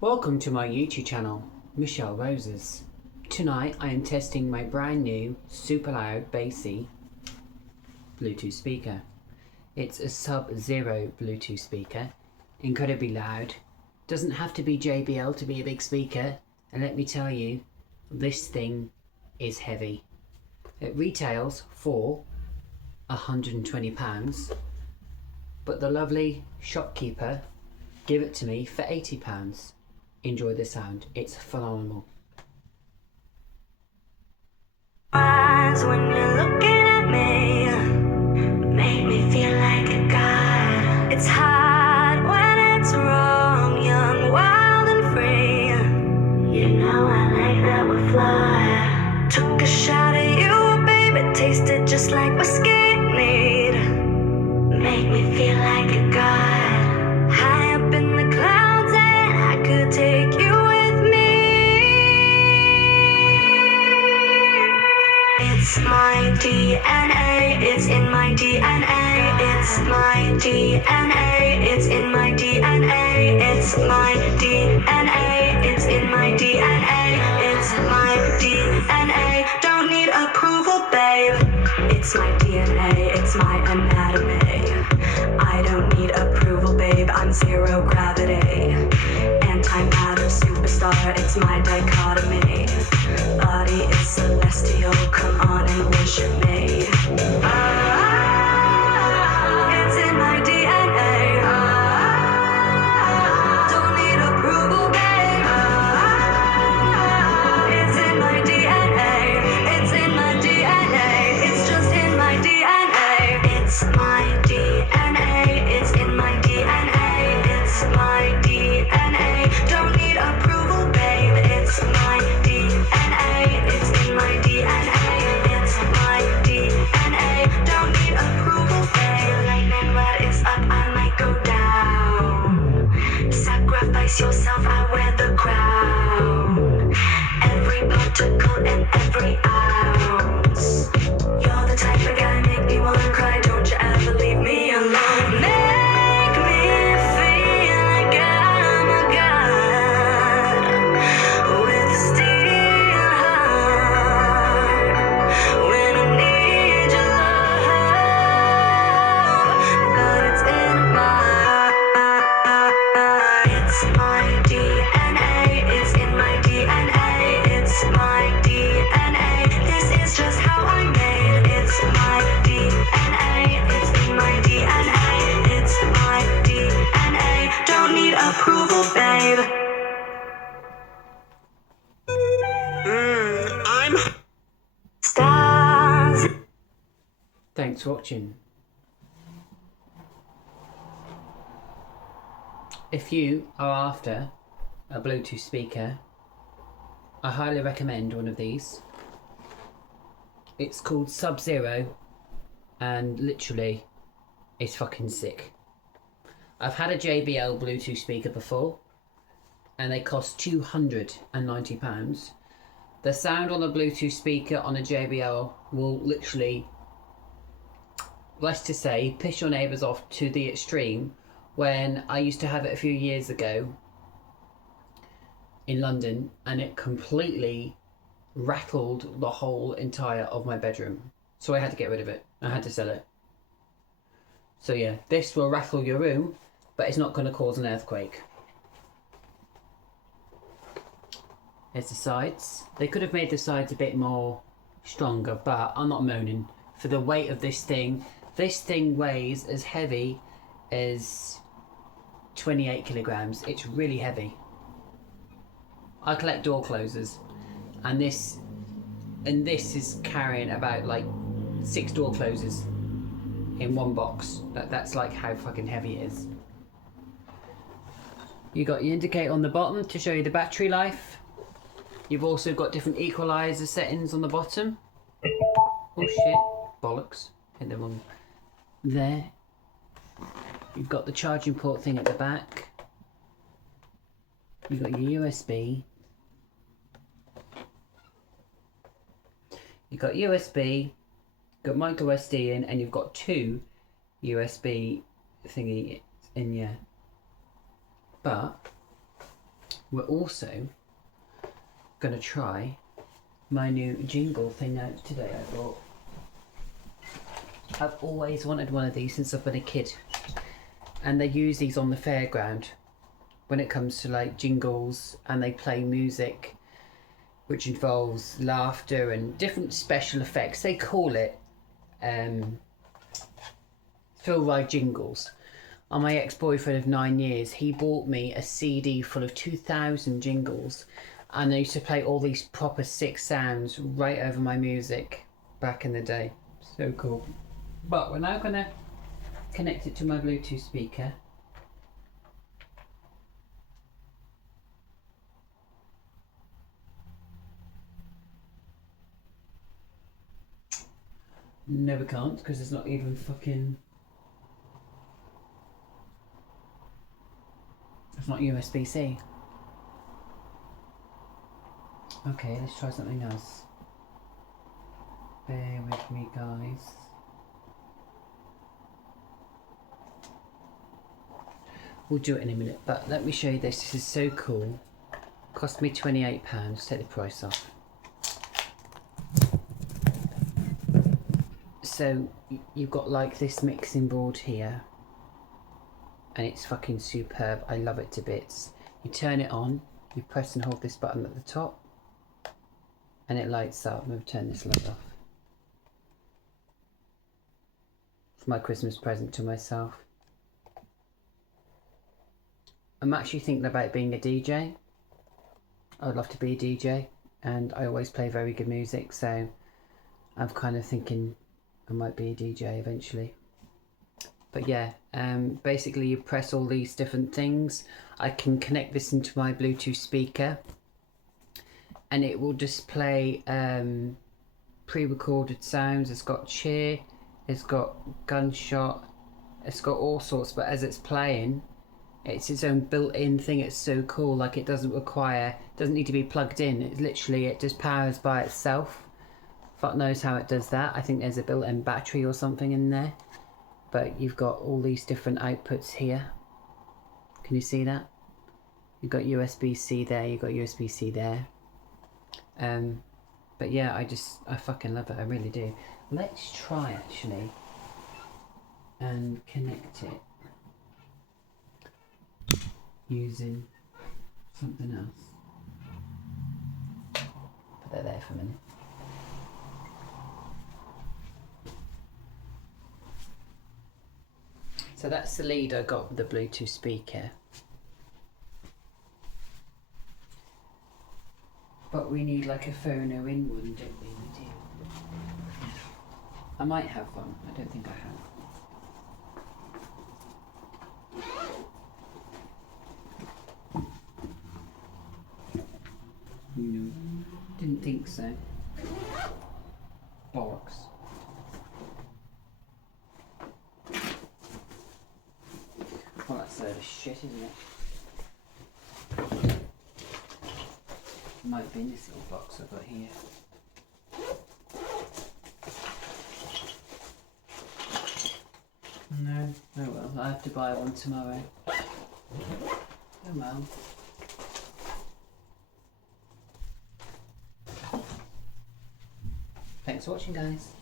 Welcome to my YouTube channel, Michelle Roses. Tonight I am testing my brand new super loud bassy Bluetooth speaker. It's a Sub-Zero Bluetooth speaker, incredibly loud. Doesn't have to be JBL to be a big speaker, and let me tell you, this thing is heavy. It retails for £120, but the lovely shopkeeper gave it to me for £80. Enjoy the sound, it's phenomenal. Eyes when you're looking at me make me feel like a god. It's hard when it's wrong, young, wild and free. You know I like that we fly. Took a shot at you, baby, tasted just like whiskey need. Make me feel like a god. High up in the clouds and I could take you with me. It's my DNA, it's in my DNA. It's my DNA, it's in my DNA. It's my DNA, it's in my DNA. It's my DNA, don't need approval, babe. It's my DNA, it's my anatomy. I don't need approval, babe, I'm zero gravity. Antimatter superstar, it's my dichotomy. Body is celestial, come on and worship me. It's in my DNA. Don't need approval, babe. It's in my DNA. It's in my DNA. It's just in my DNA. It's my DNA. It's in my DNA. It's my DNA. Don't need approval, babe. It's my DNA. It's in my DNA. It's my DNA. Don't need approval, babe. Lightning, what is up? I might go down. Sacrifice yourself, I wear the crown. Every particle and every ounce. You're the type of guy make me wanna cry. Don't you ever leave me alone. Make me feel like I'm a god with a steel heart. When I need your love, but it's in my DNA. It's in my DNA. It's my DNA. This is just how I'm made. It's my DNA. It's in my DNA. It's my DNA. Don't need approval, babe. I'm stars. Thanks for watching. If you are after a Bluetooth speaker, I highly recommend one of these. It's called Sub-Zero and literally it's fucking sick. I've had a JBL Bluetooth speaker before and they cost £290. The sound on a Bluetooth speaker on a JBL will literally, let's just say, piss your neighbours off to the extreme. When I used to have it a few years ago in London and it completely rattled the whole entire of my bedroom. So I had to get rid of it. I had to sell it. So yeah, this will rattle your room, but it's not going to cause an earthquake. Here's the sides. They could have made the sides a bit more stronger, but I'm not moaning. For the weight of this thing weighs as heavy as 28 kilograms. It's really heavy. I collect door closers and this is carrying about like 6 door closers in one box. That's like how fucking heavy it is. You got your indicator on the bottom to show you the battery life. You've also got different equalizer settings on the bottom. Oh shit, bollocks, hit the wrong. There. You've got the charging port thing at the back. You've got your USB. You've got USB, got micro SD in, and you've got 2 USB thingy in here. But we're also going to try my new jingle thing out today. I bought. I've always wanted one of these since I've been a kid, and they use these on the fairground when it comes to like jingles, and they play music which involves laughter and different special effects. They call it Phil Ride jingles. On my ex-boyfriend of 9 years, he bought me a CD full of 2,000 jingles, and I used to play all these proper sick sounds right over my music back in the day. So cool. But we're now going to connect it to my Bluetooth speaker. No, we can't, because there's not even fucking... It's not USB-C. Okay, let's try something else. Bear with me, guys. We'll do it in a minute, but let me show you this. This is so cool. Cost me £28. Take the price off. So you've got like this mixing board here, and it's fucking superb. I love it to bits. You turn it on, you press and hold this button at the top, and it lights up. I'm going to turn this light off. It's my Christmas present to myself. I'm actually thinking about being a DJ. I would love to be a DJ, and I always play very good music, so I'm kind of thinking I might be a DJ eventually. But yeah, basically you press all these different things. I can connect this into my Bluetooth speaker, and it will just play pre-recorded sounds. It's got cheer, it's got gunshot, it's got all sorts, but as it's playing, it's its own built-in thing. It's so cool. Like, it doesn't need to be plugged in. It's literally, it just powers by itself. Fuck knows how it does that. I think there's a built-in battery or something in there. But you've got all these different outputs here. Can you see that? You've got USB-C there, you've got USB-C there. But yeah, I fucking love it. I really do. Let's try actually and connect it using something else. Put that there for a minute. So that's the lead I got with the Bluetooth speaker. But we need like a phono in one, don't we? We do. I might have one. I don't think I have. No, didn't think so. Bollocks. Well, that's a load of shit, isn't it? Might be in this little box I've got here. No, oh well, I have to buy one tomorrow. Oh well. Thanks for watching, guys.